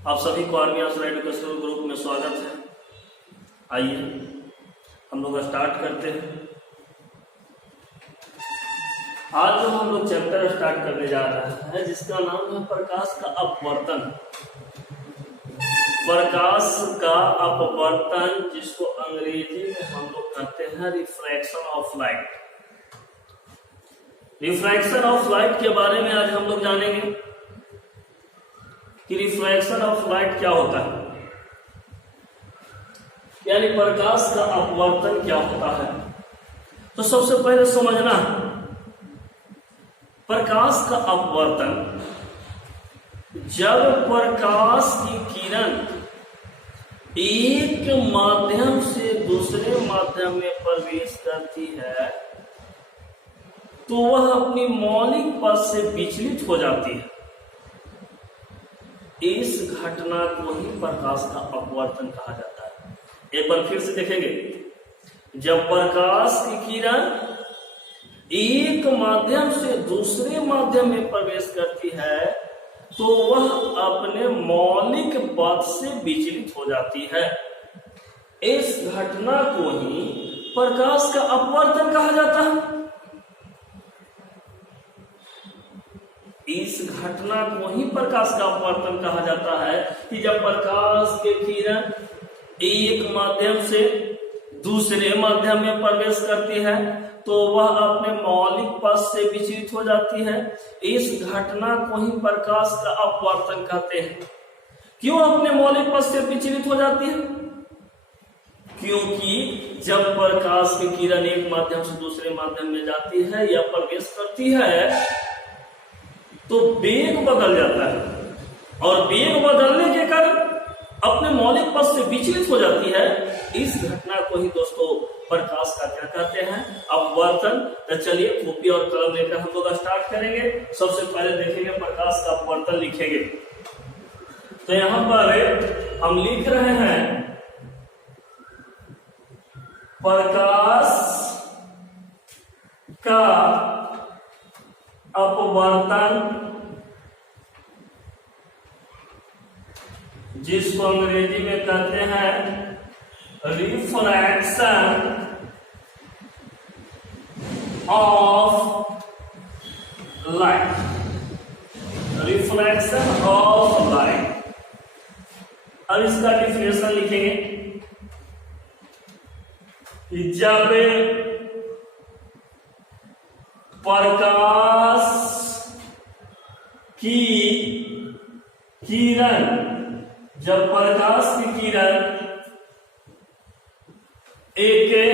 आप सभी को आर्मी आसरा एजुकेशनल ग्रुप में स्वागत है। आइए हम लोग स्टार्ट करते हैं। आज जो हम लोग चैप्टर स्टार्ट करने जा रहे हैं जिसका नाम है प्रकाश का अपवर्तन। प्रकाश का अपवर्तन, जिसको अंग्रेजी में हम लोग कहते हैं refraction of light. Refraction of light के बारे में आज हम लोग जानेंगे कि रिफ्रैक्शन ऑफ लाइट क्या होता है, यानी प्रकाश का अपवर्तन क्या होता है। तो सबसे पहले समझना, प्रकाश का अपवर्तन, जब प्रकाश की किरण एक माध्यम से दूसरे माध्यम में प्रवेश करती है तो वह अपनी मौलिक पथ से विचलित हो जाती है। इस घटना को ही प्रकाश का अपवर्तन कहा जाता है। एक बार फिर से देखेंगे, जब प्रकाश की किरण एक माध्यम से दूसरे माध्यम में प्रवेश करती है तो वह अपने मौलिक पथ से विचलित हो जाती है। इस घटना को ही प्रकाश का अपवर्तन कहा जाता है। इस घटना को ही प्रकाश का अपवर्तन कहा जाता है कि जब प्रकाश की किरण एक माध्यम से दूसरे माध्यम में प्रवेश करती है तो वह अपने मौलिक पथ से विचलित हो जाती है। इस घटना को ही प्रकाश का अपवर्तन कहते हैं। क्यों अपने मौलिक पथ से विचलित हो जाती है? क्योंकि जब प्रकाश की किरण एक माध्यम से दूसरे माध्यम में जाती है या प्रवेश करती है तो वेग बदल जाता है और वेग बदलने के कारण अपने मौलिक पथ से विचलित हो जाती है। इस घटना को ही दोस्तों प्रकाश का क्या कहते हैं? अपवर्तन। तो चलिए कॉपी और कलम लेकर हम लोग स्टार्ट करेंगे। सबसे पहले देखेंगे प्रकाश का अपवर्तन लिखेंगे। तो यहां पर हम लिख रहे हैं प्रकाश का अपवर्तन, जिसको अंग्रेजी में कहते हैं refraction of light. Refraction of light. अब इसका डिफिनेशन लिखेंगे कि जब प्रकाश की किरण, जब प्रकाश की किरण एक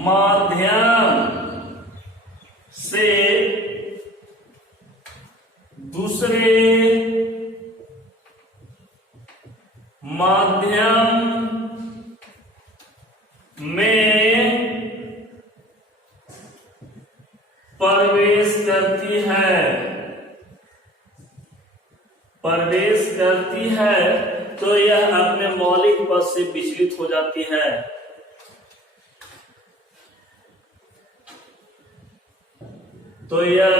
माध्यम से दूसरे माध्यम में प्रवेश करती है तो यह अपने मौलिक पथ से विचलित हो जाती है। तो यह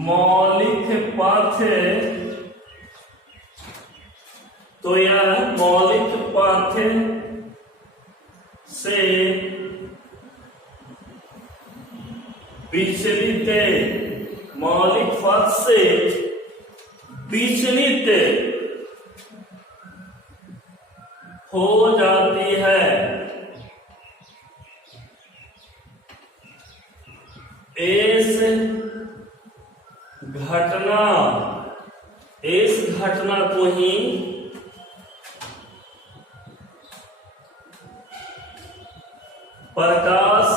मौलिक पथ से विचलित, मौलिक पथ से विचलित हो जाती है। इस घटना को ही प्रकाश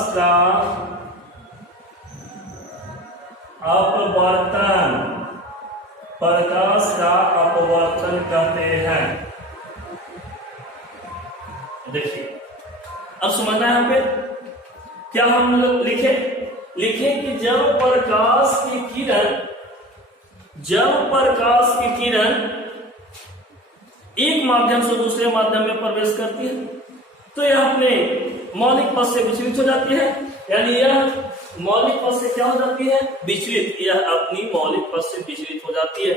का अपवर्तन कहते हैं। देखिए अब समझना है यहाँ पे क्या हम लिखे कि जब प्रकाश की किरण एक माध्यम से दूसरे माध्यम में प्रवेश करती है तो यह अपने मौलिक पद से विचलित हो जाती है, यानी यह मौलिक पद से क्या हो जाती है? विचलित। यह अपनी मौलिक पद से विचलित हो जाती है।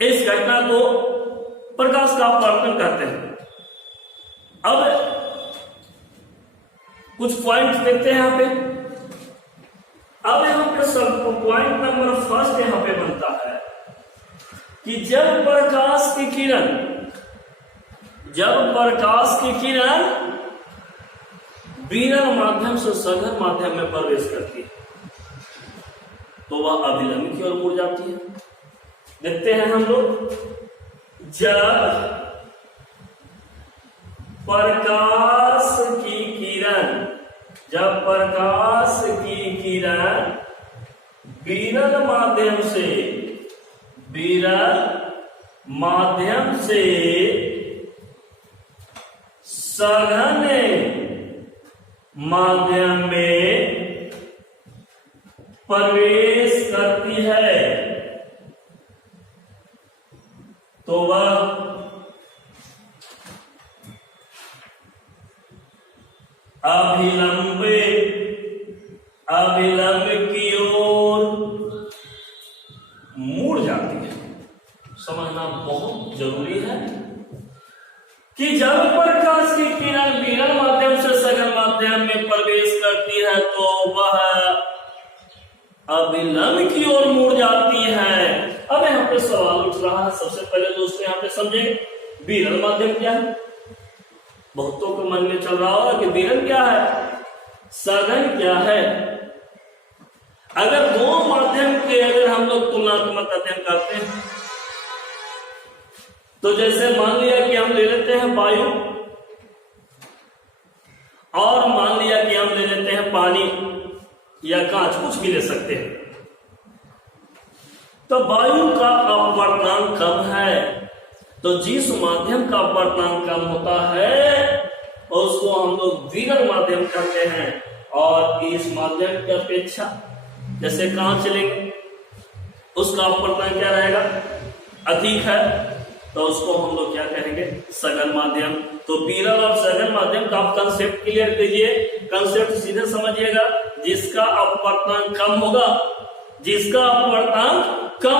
इस घटना को प्रकाश का अपवर्तन कहते हैं। अब कुछ पॉइंट देखते हैं यहां पे। अब यहां पे सब पॉइंट नंबर फर्स्ट यहां पे बनता है कि जब प्रकाश की किरण विरल माध्यम से सघन माध्यम में प्रवेश करती है तो वह अभिलंब की ओर मुड़ जाती है। देखते हैं हम लोग, जब प्रकाश की किरण विरल माध्यम से सघन माध्यम में प्रवेश करती है तो वह अभिलंब की ओर मुड़ जाती है। समझना बहुत जरूरी है कि जब प्रकाश की किरण विरल माध्यम से सघन माध्यम में प्रवेश करती है तो वह अभिलंब की ओर मुड़ जाती है। अब यहाँ पे सवाल उठ रहा है, सबसे पहले दोस्तों यहाँ पे समझेंगे विरल माध्यम क्या है। बहुतों के मन में चल रहा होगा कि विरल क्या है, सघन क्या है। अगर दोनों माध्यम के अगर हम लोग तुलनात्मक अध्ययन करते हैं तो जैसे मान लिया कि हम ले लेते हैं वायु और मान लिया कि हम ले लेते हैं पानी या कांच, कुछ भी ले सकते हैं। तो वायु का अपवर्तनांक कम है तो जिस माध्यम का अपवर्तनांक कम होता है उसको हम लोग विरल माध्यम कहते हैं। और इस माध्यम की अपेक्षा जैसे कांच लेंगे उसका अपवर्तनांक क्या रहेगा, अधिक है, तो उसको हम लोग क्या कहेंगे, सघन माध्यम। तो विरल और सघन माध्यम का आप कंसेप्ट क्लियर कीजिए, कंसेप्ट सीधे समझिएगा। जिसका अपवर्तनांक कम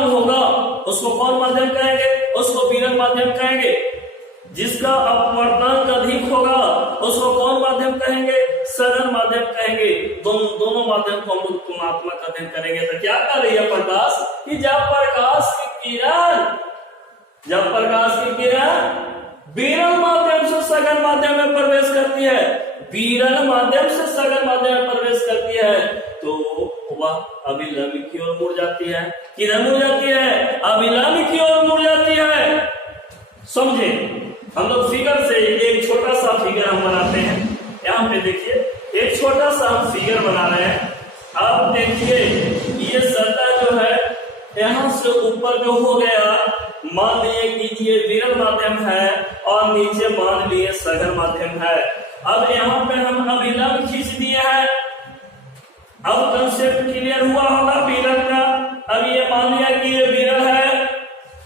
होगा उसको कौन माध्यम कहेंगे, उसको विरल माध्यम कहेंगे। जिसका अपवर्तनांक अधिक होगा उसको कौन माध्यम कहेंगे, सघन माध्यम कहेंगे। दोनों माध्यम को हम लोग तुलनात्मक अध्ययन करेंगे। तो क्या कर रही है प्रकाश कि जब प्रकाश की किरण विरल माध्यम से सघन माध्यम में प्रवेश करती है, विरल माध्यम से सघन माध्यम में प्रवेश करती है तो वह अभिलंब की ओर मुड़ जाती है। किधर मुड़ जाती है, अभिलंब की ओर मुड़ जाती है। समझे, हम लोग फिगर से एक छोटा सा फिगर हम बनाते हैं। यहाँ पे देखिए एक छोटा सा हम फिगर बना रहे हैं। अब देखिए ये सतह जो है यहाँ से ऊपर जो हो गया, मान लिए कि ये विरल माध्यम है और नीचे मान लिए सघन माध्यम है। अब यहाँ पे हम अभिलंब खींच दिए हैं। अब कंसेप्ट क्लियर हुआ होगा विरल का। अब ये मान लिया कि ये विरल है,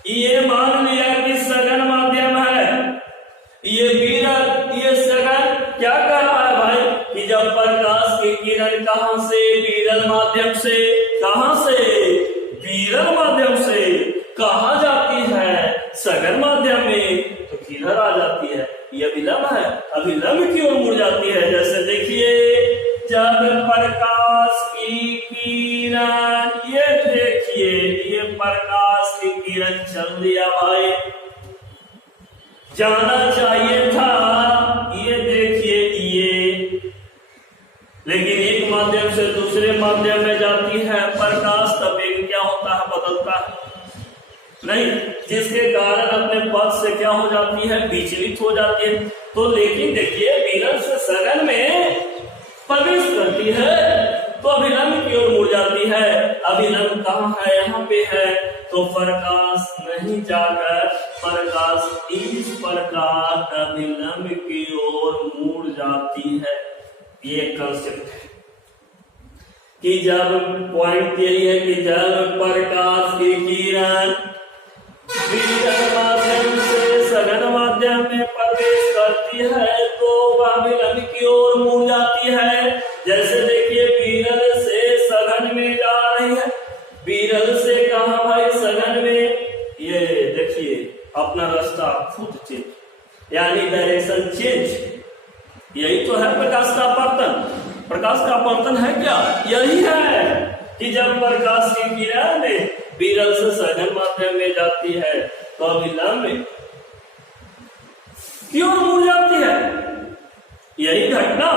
ये मान लिया कि सघन माध्यम है, ये विरल ये सघन। क्या कह रहा है भाई कि जब प्रकाश की किरण कहां से, विरल माध्यम से, कहां से, विरल माध्यम से कहां जाती है, सघन माध्यम में, तो किधर आ जाती है, ये अभिलंब है, अभिलंब की ओर मुड़ जाती है। जैसे देखिए जब प्रकाश की किरण, ये देखिए ये प्रकाश की किरण चल दिया भाई, जाना चाहिए था, ये देखिए ये, लेकिन एक माध्यम से दूसरे माध्यम में जाती है प्रकाश, तब वेग क्या होता है, बदलता है नहीं, जिसके कारण अपने पथ से क्या हो जाती है, विचलित हो जाती है। तो लेकिन देखिए विरल से सघन में प्रवेश करती है तो अभिलंब की ओर मुड़ जाती है। अभिलंब कहाँ है, यहाँ पे है, तो प्रकाश नहीं जाकर प्रकाश इस प्रकार अभिलंब की ओर मुड़ जाती है। ये कंसेप्ट है कि जब पॉइंट यही है कि जब प्रकाश की किरण विरल माध्यम से सघन माध्यम में प्रवेश करती है तो वह विलंब की ओर मुड़ जाती है। जैसे देखिए विरल से सघन में जा रही है, विरल से कहा भाई सघन में, ये देखिए अपना रास्ता खुद चेंज, यानी डायरेक्शन चेंज। यही तो है प्रकाश का अपवर्तन। प्रकाश का अपवर्तन है क्या? यही है कि जब प्रकाश की किरण विरल से सघन माध्यम में जाती है तो अविलंब की ओर मुड़ जाती है। यही घटना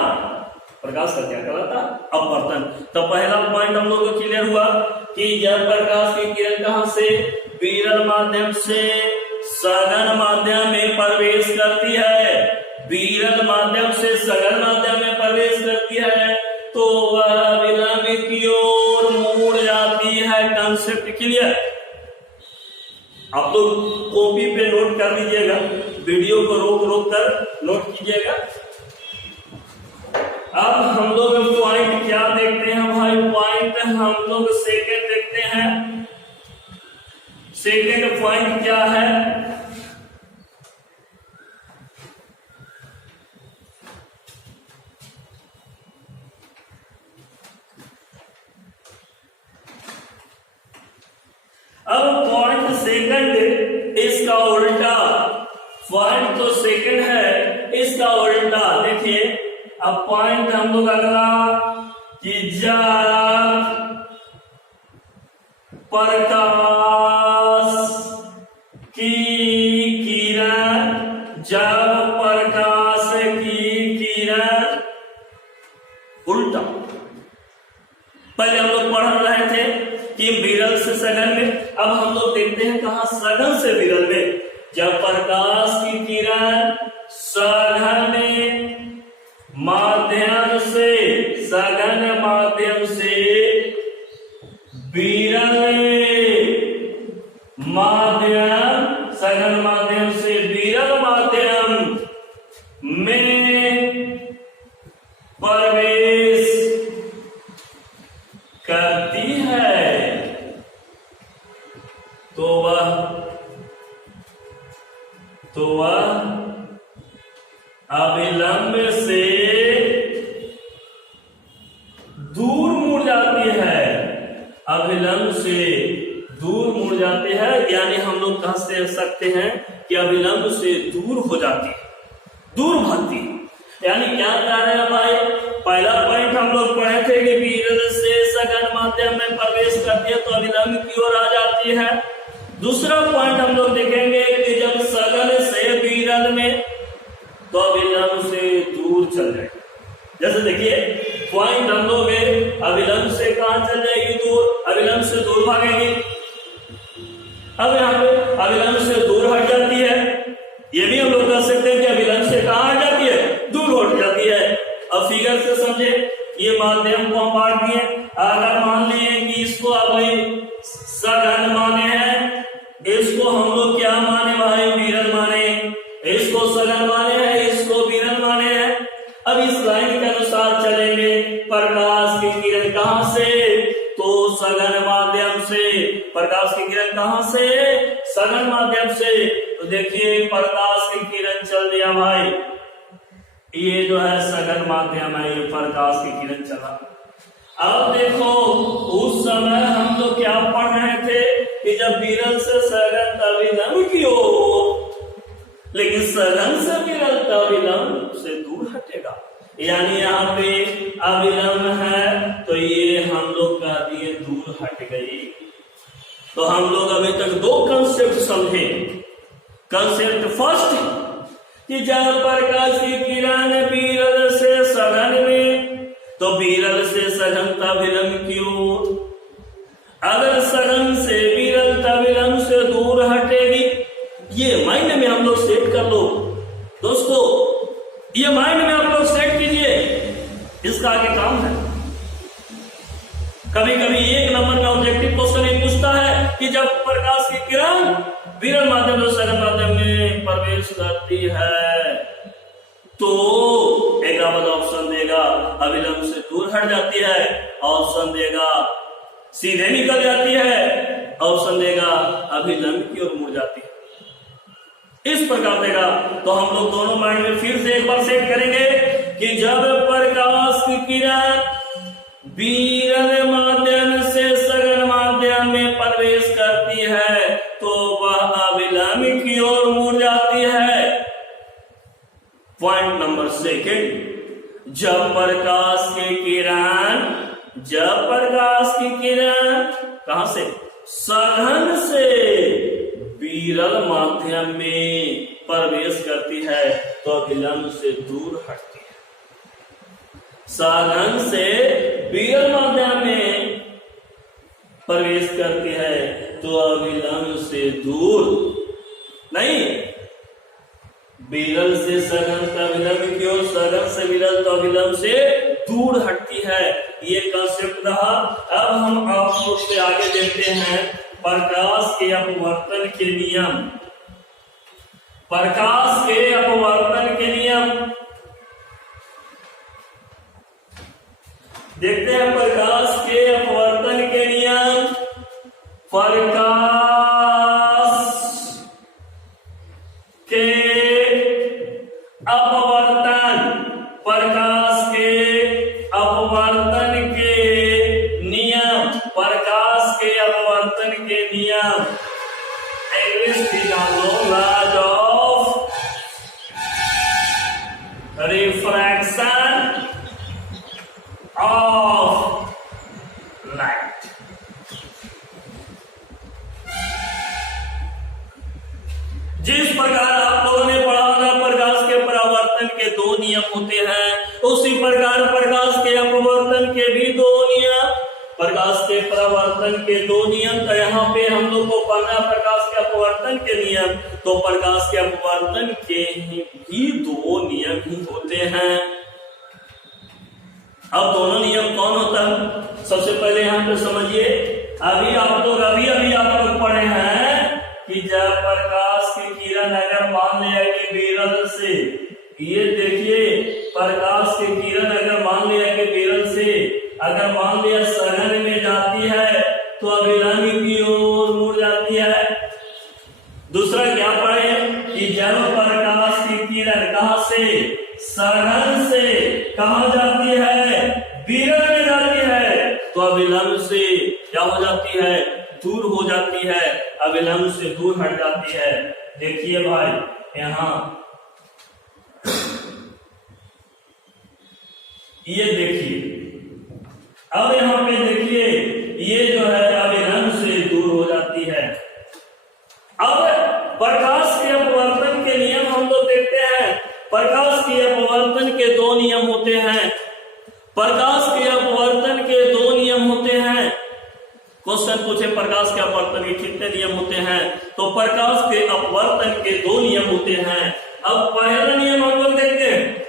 प्रकाश का क्या कहलाता? अपवर्तन। तो पहला पॉइंट हम लोग को क्लियर हुआ कि जब प्रकाश की किरण कहां से विरल माध्यम से सघन माध्यम में प्रवेश करती है, विरल माध्यम से सघन माध्यम में प्रवेश करती है तो वह विलंब की ओर मुड़ जाती है। Concept clear? आप लोग कॉपी पे नोट कर लीजिएगा, वीडियो को रोक रोक कर नोट कीजिएगा। अब हम लोग पॉइंट क्या देखते हैं भाई? पॉइंट हम लोग सेकेंड देखते हैं। सेकेंड पॉइंट क्या है? अब पॉइंट सेकंड इसका उल्टा, पॉइंट तो सेकंड है, इसका उल्टा देखिए। अब पॉइंट हम लोग अगला कि जब प्रकाश की किरण, जब प्रकाश की किरण उल्टा, पहले हम लोग पढ़ रहे थे कि विरल से सघन में, अब हम लोग देखते हैं कहा सघन से विरल में। जब प्रकाश की किरण सघन माध्यम से, सघन माध्यम से विरल माध्यम, सघन माध्यम से विरल माध्यम में प्रवेश करती है तो वह अविलंब से दूर मुड़ जाती है, अविलंब से दूर मुड़ जाती है। यानी हम लोग कह सकते हैं कि अविलंब से दूर हो जाती है, दूर भागती है। यानी क्या कह रहे हैं भाई? पहला पॉइंट हम लोग पढ़े थे कि विरल से सघन माध्यम में प्रवेश करती है तो अविलंब की ओर आ जाती है। दूसरा पॉइंट हम लोग देखेंगे कि जब सघन से विरल में तो अविलंब से दूर चल जाएगी। जैसे देखिए पॉइंट हम लोग अविलंब से कहां चल जाएगी? दूर, अविलंब से दूर भागेगी। अब यहाँ पे अविलंब से दूर हट जाती है, ये भी हम लोग कह सकते हैं कि अविलंब से कहां हट जाती है? दूर हट जाती है। अब फिगर से समझे, ये माध्यम को हम बांट दिए। अगर मान लिए कि इसको अब सघन माने हैं, इसको हम लोग क्या माने भाई? विरल माने। इसको सघन माने हैं, इसको विरल माने हैं। अब इस लाइन के अनुसार चलेंगे। प्रकाश की किरण कहां से? तो सघन माध्यम से। प्रकाश की किरण कहां से? सघन माध्यम से। तो देखिए प्रकाश की किरण चल दिया भाई, ये जो है सघन माध्यम है, ये प्रकाश की किरण चला। अब देखो उस समय हम लोग क्या पढ़ रहे थे कि जब विरल से सघन अविलंब की ओर, लेकिन सघन से विरल अविलंब से दूर हटेगा। यानी यहाँ पे अविलंब है तो ये हम लोग कह दिए दूर हट गई। तो हम लोग अभी तक दो कंसेप्ट समझे। कंसेप्ट फर्स्ट कि जब प्रकाश की किरण विरल से सघन में तो विरल से सघन अविलंब की ओर, अगर सघन से विरल अविलंब से दूर हटेगी। ये माइंड में हम लोग सेट कर लो दोस्तों, ये माइंड में आप लोग सेट कीजिए, इसका आगे काम है। कभी कभी एक नंबर का ऑब्जेक्टिव क्वेश्चन ये पूछता है कि जब प्रकाश की किरण विरल माध्यम से सघन माध्यम में प्रवेश करती है तो एक ऑप्शन देगा अविलंब से दूर हट जाती है, ऑप्शन देगा सीधे निकल जाती है, ऑप्शन देगा अविलंब की ओर मुड़ जाती है। इस प्रकार देगा। तो हम लोग दोनों माइंड में फिर से एक बार सेट करेंगे कि जब प्रकाश की किरण विरल माध्यम से सघन माध्यम में प्रवेश करती है तो वह अविलंब की ओर मुड़ जाती है। पॉइंट नंबर सेकंड, जब प्रकाश की किरण कहां से? सघन से विरल माध्यम में प्रवेश करती है तो अविलंब से दूर हटती है। सघन से विरल माध्यम में प्रवेश करती है तो अविलंब से दूर नहीं, विरल से सघन का विलंब की ओर, सघन से विरल तो विलंब से दूर हटती है। ये कंसेप्ट रहा। अब हम आप लोग से आगे देखते हैं प्रकाश के अपवर्तन के नियम। प्रकाश के अपवर्तन के नियम देखते हैं। प्रकाश के अपवर्तन के नियम। प्रकाश के अपवर्तन, प्रकाश के अपवर्तन के नियम, प्रकाश के अपवर्तन के नियम। इंग्लिश की जान लो, laws of refraction of light. जिस प्रकार आप लोगों ने पढ़ा होगा प्रकाश के परावर्तन के दो नियम होते हैं, उसी प्रकार प्रकाश के अपवर्तन के भी दो नियम। प्रकाश के परावर्तन के दो नियम, तो यहाँ पे हम लोग को पढ़ना प्रकाश के अपवर्तन के नियम। तो प्रकाश के अपवर्तन के भी दो नियम ही होते हैं। अब दोनों नियम कौन होता है? सबसे पहले यहाँ पे समझिए, अभी आप लोग पढ़े हैं कि जब प्रकाश की किरण अगर मान लिया कि विरल से, ये देखिए प्रकाश की किरण अगर मान लिया कि विरल से अगर मान लिया सघन में जाती है तो अविलंब की ओर मुड़ जाती है। दूसरा क्या पढ़े कि जब प्रकाश की किरण कहां से? सघन से कहां जाती है? विरल में जाती है तो अविलंब से क्या हो जाती है? दूर हो जाती है, अविलंब से दूर हट जाती है। देखिए भाई यहां ये देखिए, अब यहाँ पे देखिए ये जो है अविलंब से दूर हो जाती है। अब प्रकाश के अपवर्तन के नियम हम लोग देखते हैं। प्रकाश के अपवर्तन के दो नियम होते हैं। प्रकाश के अपवर्तन के दो नियम होते हैं। क्वेश्चन पूछे प्रकाश के अपवर्तन के कितने नियम होते हैं? तो प्रकाश के अपवर्तन के दो नियम होते हैं। अब पहला नियम हम लोग देखते हैं।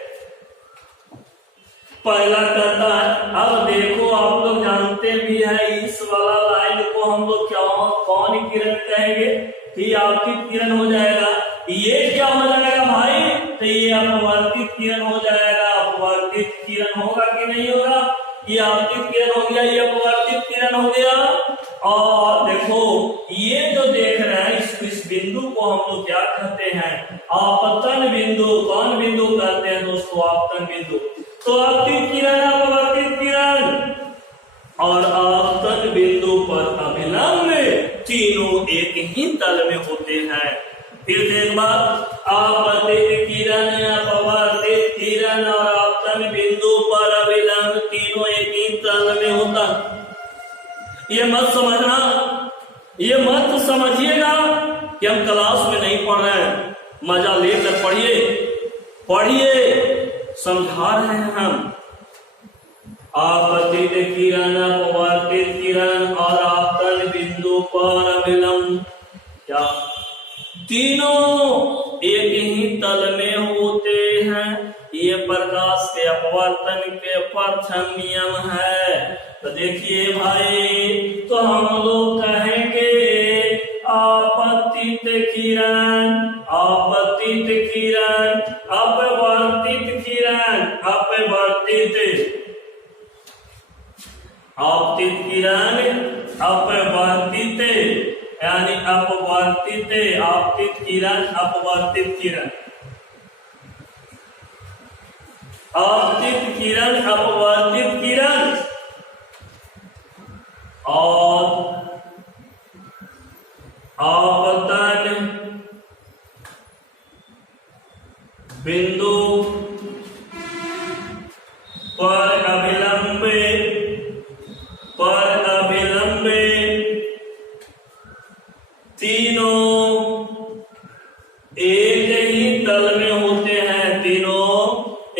पहला कहता है, अब देखो आप लोग जानते भी है इस वाला लाइन को हम लोग क्या कौन किरण कहेंगे? कि आपतित किरण हो जाएगा। ये क्या हो जाएगा भाई? तो ये अपवर्तित किरण हो जाएगा। अपवर्तित किरण होगा कि नहीं होगा? ये आपतित किरण हो गया, ये अपवर्तित किरण हो गया। और देखो ये जो देख रहे हैं इस बिंदु को हम लोग क्या कहते हैं? आपतन बिंदु। कौन बिंदु कहते हैं दोस्तों? आपतन बिंदु। तो आपतित किरण, अपवर्तित किरण और आपतन बिंदु पर अभिलंब तीनों एक ही तल में होते हैं। फिर एक बार, आपतित किरण, अपवर्तित किरण और आपतन बिंदु पर अभिलंब तीनों एक ही तल में होता है। ये मत समझना, ये मत समझिएगा कि हम क्लास में नहीं पढ़ रहे हैं। मजा लेकर पढ़िए, समझा रहे हैं हम। आपतित किरण, अपवर्तित किरण और आपतन बिंदु पर अभिलंब क्या तीनों एक ही तल में होते हैं। ये प्रकाश के अपवर्तन के प्रथम नियम है। तो देखिए भाई, तो हम लोग कहेंगे आपतित किरण, अपवर्तित किरण, अपवर्तित किरण, अपवर्तित, आपतित किरण, अपवर्तित यानी अपवर्तित आपतित किरण, अपवर्तित किरण, आपतित किरण, अपवर्तित किरण और आपतन बिंदु पर अभिलंब तीनों एक ही तल में होते हैं, तीनों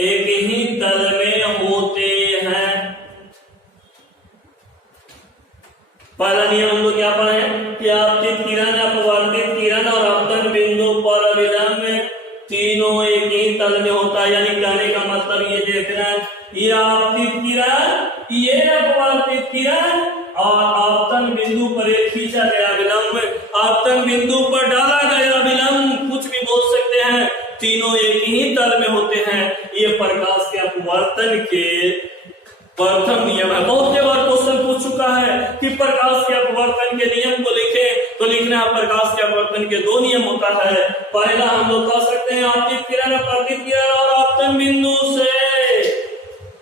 एक ही तल में होते हैं। पहला नियम हम लोग क्या पढ़े कि आपतित किरण, अपवर्तित किरण और आपतन बिंदु पर अभिलंब तीनों एक ही तल में होता है। यानी कहने का मतलब ये देख रहे हैं, ये आपतित किरण, ये अपवर्तित किरण और आपतन बिंदु पर एक खींचा गया विलंब, आपतन बिंदु पर डाला गया विलंब, कुछ भी बोल सकते हैं, तीनों एक ही तल में होते हैं। ये प्रकाश के अपवर्तन के प्रथम नियम है। बहुत बार क्वेश्चन पूछ चुका है कि प्रकाश के अपवर्तन के नियम को लिखे, तो लिखना है प्रकाश के अपवर्तन के दो नियम होता है। पहला हम लोग कह सकते हैं आपतित किरण, अपवर्तित किरण और आपतन बिंदु से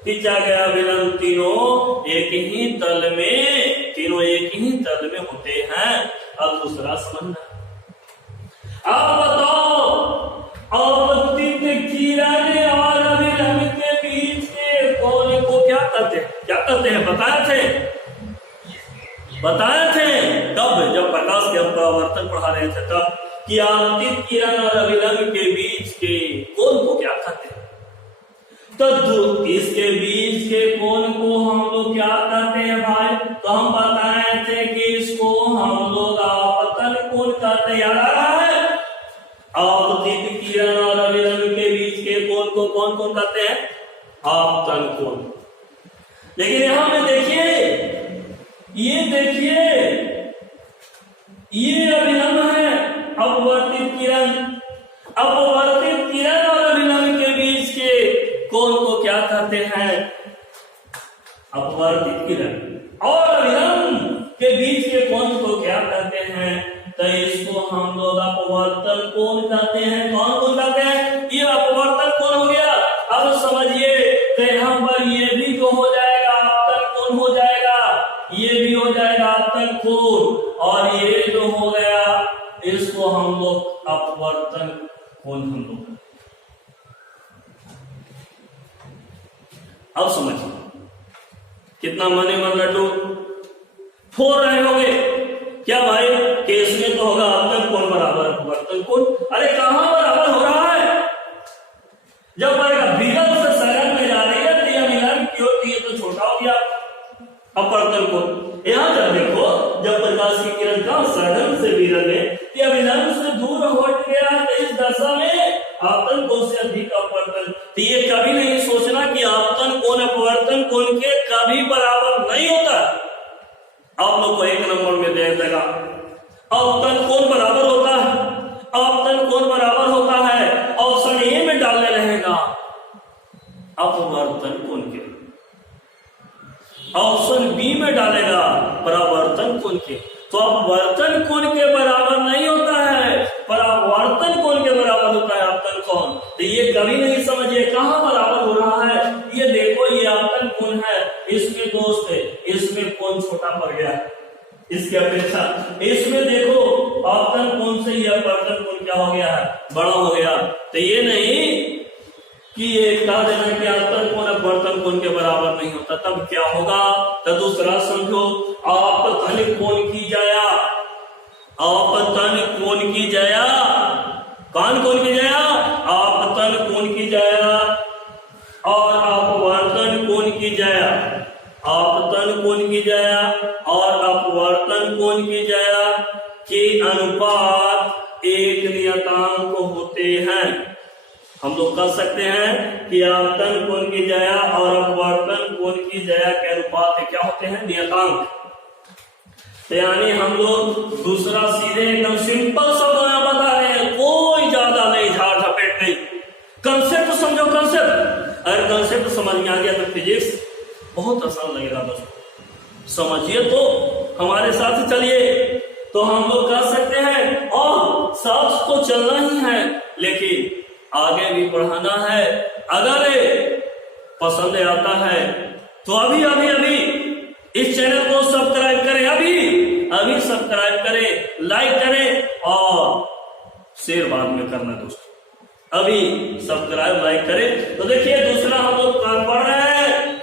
खींचा गया विलंब तीनों एक ही तल में, तीनों एक ही तल में होते हैं। अब दूसरा समझना, अब बताओ आपतित किरण और अभिलंब के बीच के कोण को क्या कहते हैं? क्या कहते हैं बताए थे तब जब प्रकाश के अपवर्तन पढ़ा रहे थे तब कि आपतित किरण और अभिलंब के बीच के कोण को क्या कहते हैं। तो इसके बीच के कोण को हम लोग क्या कहते हैं भाई? तो हम बताए थे कि इसको हम लोग आपतन कोण कहते हैं। याद आ रहा है? आपतित किरण और अभिलंब के बीच के कोण को कौन कौन कहते हैं? आपतन कोण। लेकिन यहां में देखिए, ये देखिए, ये अभिलंब है, अपवर्तित किरण, अपवर्तित किरण और अभिलंब के बीच के कोण को क्या कहते हैं? अपवर्तित किरण और अभिलंब के बीच के कोण को क्या कहते हैं? तो इसको हम लोग अपवर्तन कोण कहते हैं। कौन कोण कहते हैं? ये अपवर्तन कोण हो गया। अब समझिए, तो यहाँ पर ये भी जो हो जाएगा आपतन कोण हो जाएगा, ये भी हो जाएगा आपतन कोण, और ये जो हो गया इसको हम लोग अपवर्तन कोण हम लोग। अब समझिए कितना मने मन लड्डू फोड़ रहे होंगे क्या भाई? केस में तो होगा आपतन कोण बराबर अपवर्तन कोण। अरे कहां बराबर हो रहा है? जब विरल से सरल में जा रही है तो यह मिलन की होती है तो छोटा हो गया अपवर्तन कोण। यहां जब देखो, जब प्रकाश की किरण का सरल से विरल में यह विलंब से दूर हट गया तो इस दशा में आपतन कोण से अधिक अपवर्तन। तो ये कभी नहीं सोचना कि आपतन कोण अपवर्तन कोण के कभी बराबर नहीं होता। आप लोग को एक नंबर में दे देगा, आपतन कोण बराबर होता है, आपतन कोण बराबर होता है, ऑप्शन ए में डालने रहेगा अपवर्तन कोण के, ऑप्शन बी में डालेगा परावर्तन कोण के। तो अपवर्तन कोण के बराबर नहीं होता है, परावर्तन कोण के बराबर होता है आपतन कोण। तो ये कभी नहीं समझिए कहां बराबर हो रहा है। ये देखो, ये आपतन कोण है, इसमें दोस्त है, इसमें कोण छोटा पड़ गया इसके अपेक्षा। इसमें देखो आपतन कोण से यह अपवर्तन कोण क्या हो गया है? बड़ा हो गया। तो ये नहीं कि ये कह देना कि आपतन कोण अपवर्तन कोण के बराबर नहीं होता, तब क्या होगा? तो दूसरा समझो, आपतन कोण की जया, आपतन कोण की जया, कौन कोण की जया? आपतन कोण की जया और अपवर्तन कोण की जया, आपतन कोण की जया और अपवर्तन कोण की जया के अनुपात एक नियतांक होते हैं। हम लोग कह सकते हैं कि आपतन कोण की जया और अपवर्तन कोण की जया के अनुपात क्या होते हैं? नियतांक। यानी हम लोग दूसरा सीधे एकदम सिंपल शब्दों में बता रहे हैं, कोई ज्यादा नहीं, झाड़ झपेट नहीं। कंसेप्ट समझो, कंसेप्ट। अगर कंसेप्ट समझ में आ गया तो फिजिक्स बहुत आसान लगेगा दोस्तों। समझिए तो हमारे साथ चलिए। तो हम लोग कर सकते हैं और साथ तो चलना ही है, लेकिन आगे भी बढ़ाना है। अगर पसंद आता है तो अभी अभी अभी इस चैनल को सब्सक्राइब करें, अभी सब्सक्राइब करें, लाइक करें और शेयर बाद में करना दोस्तों। अभी सब्सक्राइब लाइक करें। तो देखिए दूसरा हम लोग काम पढ़ रहे हैं,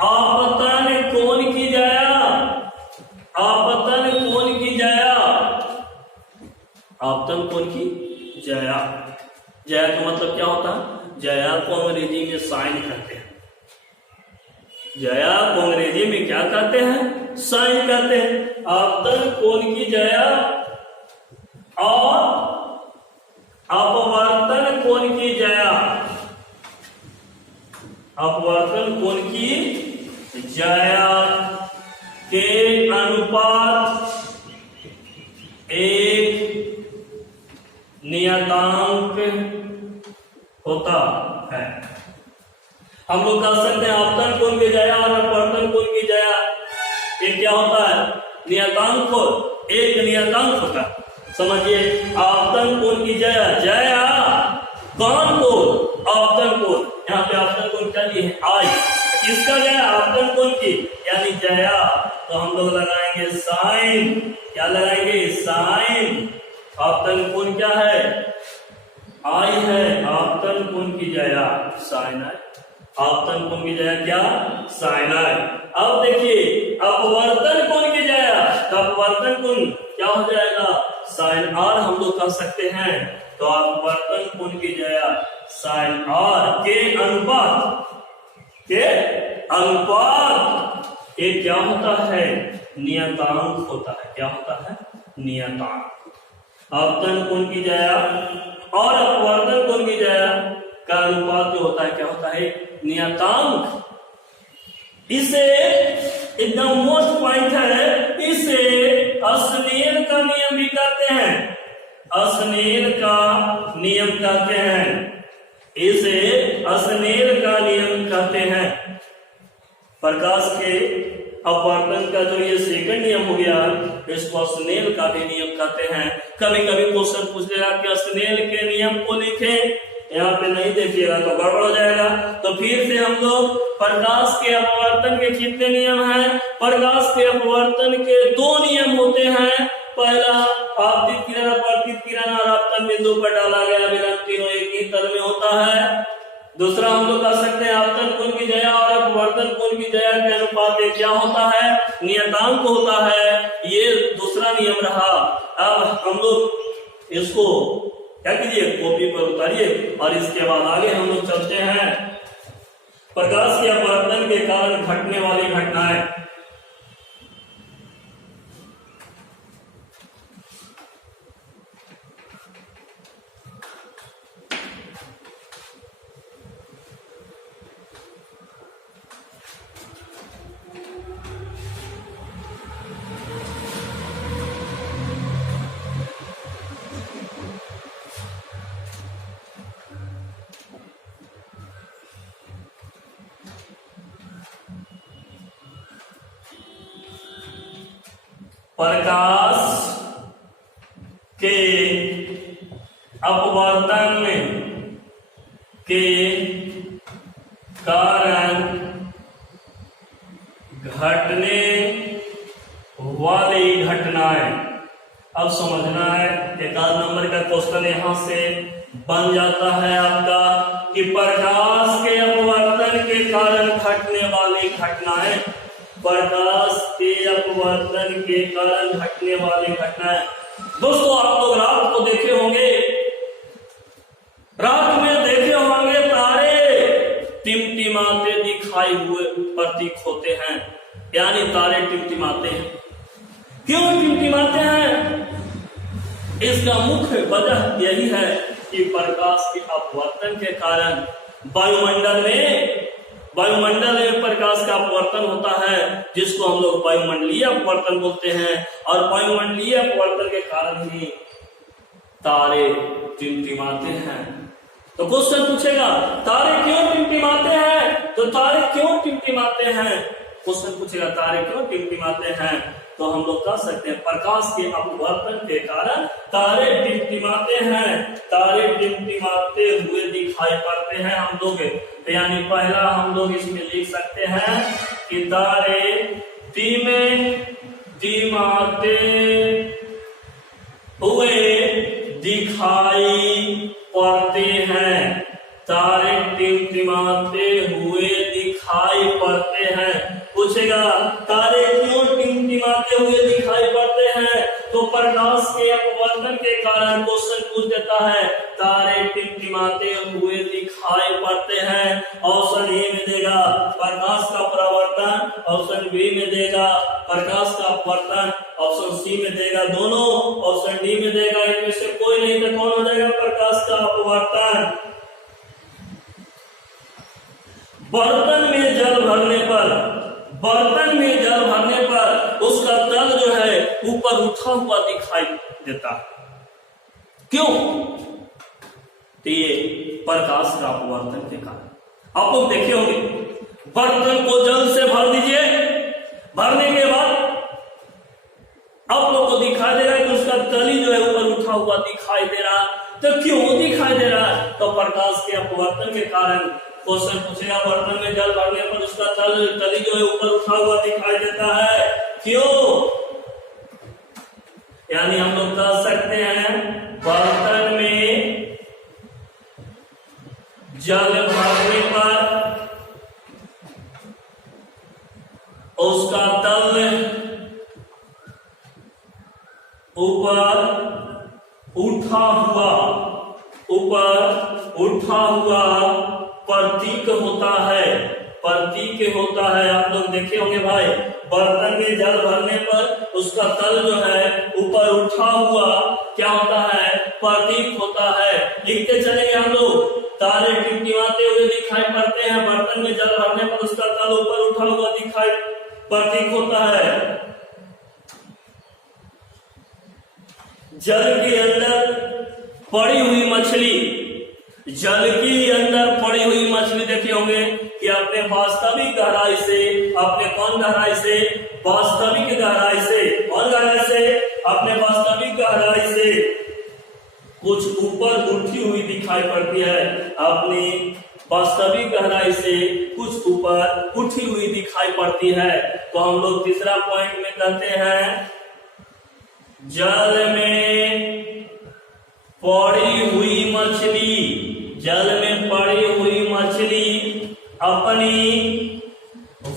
आपतन कौन की जाया, आपतन कौन की जाया, आपतन कौन की जाया। जाया का मतलब क्या होता है? जाया को अंग्रेजी में साइन कहते हैं। जाया को अंग्रेजी में क्या कहते हैं? साइन कहते हैं। आपतन कौन की जाया और अपवर्तन कोण की जाया, अपवर्तन कोण की जाया के अनुपात एक नियतांक होता है। हम लोग कह सकते हैं आपतन कोण की जाया और अपवर्तन कोण की जाया ये क्या होता है? नियतांक को एक नियतांक होता है। समझिए आपतन कोण की जाया, जाया कौन कोण? आपतन कोण। यहाँ पे आपतन कोण क्या लिए है? आई। किसका जाया? आपतन कोण की यानी जाया। तो हम लोग लगाएंगे साइन। क्या लगाएंगे? साइन। आपतन कोण क्या है? आई है। आपतन कोण की जाया साइन है। आपतन कोण की जाया क्या? साइन है। अब देखिए अपवर्तन कोण की जाया, तो अपवर्तन कोण क्या हो जाएगा? साइन आर हम लोग कह सकते हैं। तो अपवर्तन कोण की जाया साइन आर के अनुपात, के अनुपात ये क्या होता है? नियतांक होता है। क्या होता है? नियतांक। आपतन कोण की जाया और अपवर्तन कोण की जाया का अनुपात जो होता है क्या होता है? नियतांक। इसे एकदम मोस्ट पॉइंट है, इसे अस्नेल का नियम भी कहते हैं। अस्नेल का नियम कहते हैं, इसे अस्नेल का नियम कहते हैं। प्रकाश के अपवर्तन का जो ये सेकंड नियम हो गया, इसको स्नेल का भी नियम कहते हैं। कभी कभी क्वेश्चन पूछेगा कि स्नेल के नियम को लिखें, यहाँ पे नहीं देखिएगा तो गड़बड़ हो जाएगा। तो फिर से हम लोग प्रकाश के अपवर्तन के कितने नियम हैं? प्रकाश के अपवर्तन के दो नियम होते हैं। पहला आपतित किरण अपवर्तित किरण और आपतन बिंदु पर डाला गया विलयन तीनों एक ही तल में होता है। दूसरा हम लोग कह सकते हैं आपतन कोण की जाया और अपवर्तन कोण की जाया के अनुपात क्या होता है? नियतांक होता है। ये दूसरा नियम रहा। अब हम लोग इसको क्या कीजिए? कॉपी पर उतारिए और इसके बाद आगे हम लोग चलते हैं प्रकाश के अपवर्तन के कारण घटने वाली घटनाएं। प्रकाश के अपवर्तन के कारण घटने वाली घटनाएं। अब समझना है, एक आध नंबर का क्वेश्चन यहां से बन जाता है आपका कि प्रकाश के अपवर्तन के कारण घटने वाली घटनाएं। प्रकाश के अपवर्तन के कारण घटने वाली घटनाएं। दोस्तों आप लोग रात को देखे होंगे, रात में देखे होंगे तारे टिमटिमाते दिखाई हुए प्रतीक होते हैं, यानी तारे टिमटिमाते हैं। क्यों टिमटिमाते हैं? इसका मुख्य वजह यही है कि प्रकाश के अपवर्तन के कारण वायुमंडल में प्रकाश का अपवर्तन होता है, जिसको हम लोग वायुमंडलीय अपवर्तन बोलते हैं। और वायुमंडलीय अपवर्तन के कारण ही तारे टिमटिमाते हैं। तो क्वेश्चन पूछेगा तारे क्यों टिमटिमाते हैं? तो तारे क्यों टिमटिमाते हैं? क्वेश्चन पूछेगा तारे क्यों टिमटिमाते हैं? तो हम लोग कह सकते हैं प्रकाश के अपवर्तन के कारण तारे टिमटिमाते हैं, तारे टिमटिमाते हुए दिखाई पड़ते हैं हम लोग। तो यानी पहला हम लोग इसमें लिख सकते हैं कि तारे टिमटिमाते हुए दिखाई पड़ते हैं, तारे टिमटिमाते हुए दिखाई पड़ते हैं। पूछेगा तारे क्यों टिमटिमाते हुए दिखाई पड़ते हैं, तो प्रकाश के अपवर्तन के कारण क्वेश्चन पूछ देता है तारे टिमटिमाते हुए दिखाई पड़ते हैं। ऑप्शन ए में देगा प्रकाश का परावर्तन, ऑप्शन बी में देगा प्रकाश का अपवर्तन, ऑप्शन सी में देगा दोनों, ऑप्शन डी में देगा इनमें से कोई नहीं। तो कौन हो जाएगा प्रकाश का अपवर्तन। बर्तन में जल भरने पर, बर्तन में जल भरने पर उसका तल जो है ऊपर उठा हुआ दिखाई देता है। क्यों? तो ये प्रकाश का अपवर्तन के कारण। आप लोग देखे होंगे बर्तन को जल से भर दीजिए, भरने के बाद आप लोग को दिखाई दे रहा है कि उसका तली जो है ऊपर उठा हुआ दिखाई दे रहा है। तो क्यों दिखाई दे रहा है? तो प्रकाश के अपवर्तन के कारण। क्वेश्चन पूछेगा बर्तन में जल भरने पर उसका तली जो है ऊपर उठा हुआ दिखाई देता है, क्यों? यानी हम लोग कह सकते हैं बर्तन में जल भरने पर उसका तल ऊपर उठा हुआ प्रतीक होता है, प्रतीक होता है। आप लोग देखे होंगे भाई बर्तन में जल भरने पर उसका तल जो है ऊपर उठा हुआ क्या होता है? प्रतीक होता है। लिखते चलेंगे हम लोग तारे टिमटिमाते हुए दिखाई पड़ते हैं, बर्तन में जल भरने पर उसका तल ऊपर उठा हुआ दिखाई प्रतीक होता है। जल के अंदर पड़ी हुई मछली, जल के अंदर पड़ी हुई मछली देखे होंगे कि अपने वास्तविक गहराई से, अपने कौन गहराई से? वास्तविक गहराई से। कौन गहराई से? अपने वास्तविक गहराई से कुछ ऊपर उठी हुई दिखाई पड़ती है, अपनी वास्तविक गहराई से कुछ ऊपर उठी हुई दिखाई पड़ती है। तो हम लोग तीसरा पॉइंट में कहते हैं जल में पड़ी हुई मछली, जल में पड़ी हुई मछली अपनी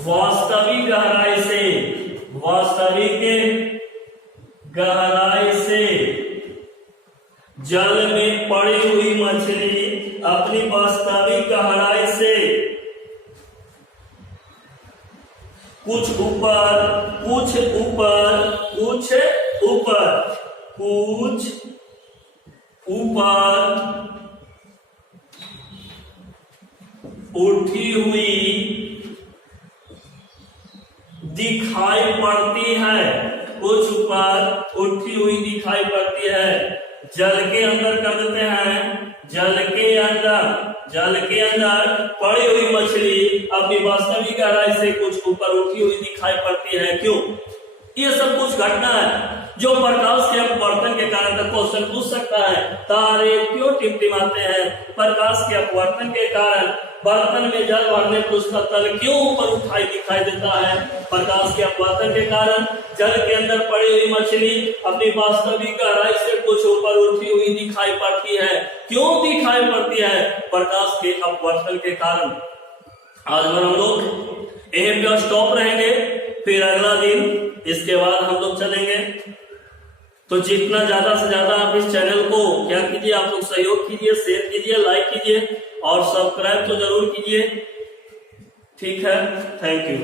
वास्तविक गहराई से, वास्तविक गहराई से, जल में पड़ी हुई मछली अपनी वास्तविक गहराई से कुछ ऊपर उठी हुई दिखाई पड़ती है, कुछ ऊपर उठी हुई दिखाई पड़ती है। जल के अंदर कर देते हैं, जल के अंदर पड़ी हुई मछली अपनी वास्तविक गहराई से कुछ ऊपर उठी हुई दिखाई पड़ती है। क्यों? ये सब कुछ घटना है जो प्रकाश के अपवर्तन के कारण क्वेश्चन पूछ सकता है तारे क्यों टिमटिमाते हैं? प्रकाश के अपवर्तन के कारण बर्तन में जल भरने पर उसका तल क्यों ऊपर उठाई दिखाई देता है? प्रकाश के अपवर्तन के कारण जल के अंदर पड़ी हुई मछली अपनी वास्तविक गहराई से कुछ ऊपर उठी हुई दिखाई पड़ती है। क्यों दिखाई पड़ती है? प्रकाश के अपवर्तन के कारण। आज हम लोग यहीं पे स्टॉप रहेंगे, फिर अगला दिन इसके बाद हम लोग चलेंगे। तो जितना ज्यादा से ज्यादा आप इस चैनल को क्या कीजिए, आप लोग सहयोग कीजिए, शेयर कीजिए, लाइक कीजिए और सब्सक्राइब तो जरूर कीजिए। ठीक है, थैंक यू।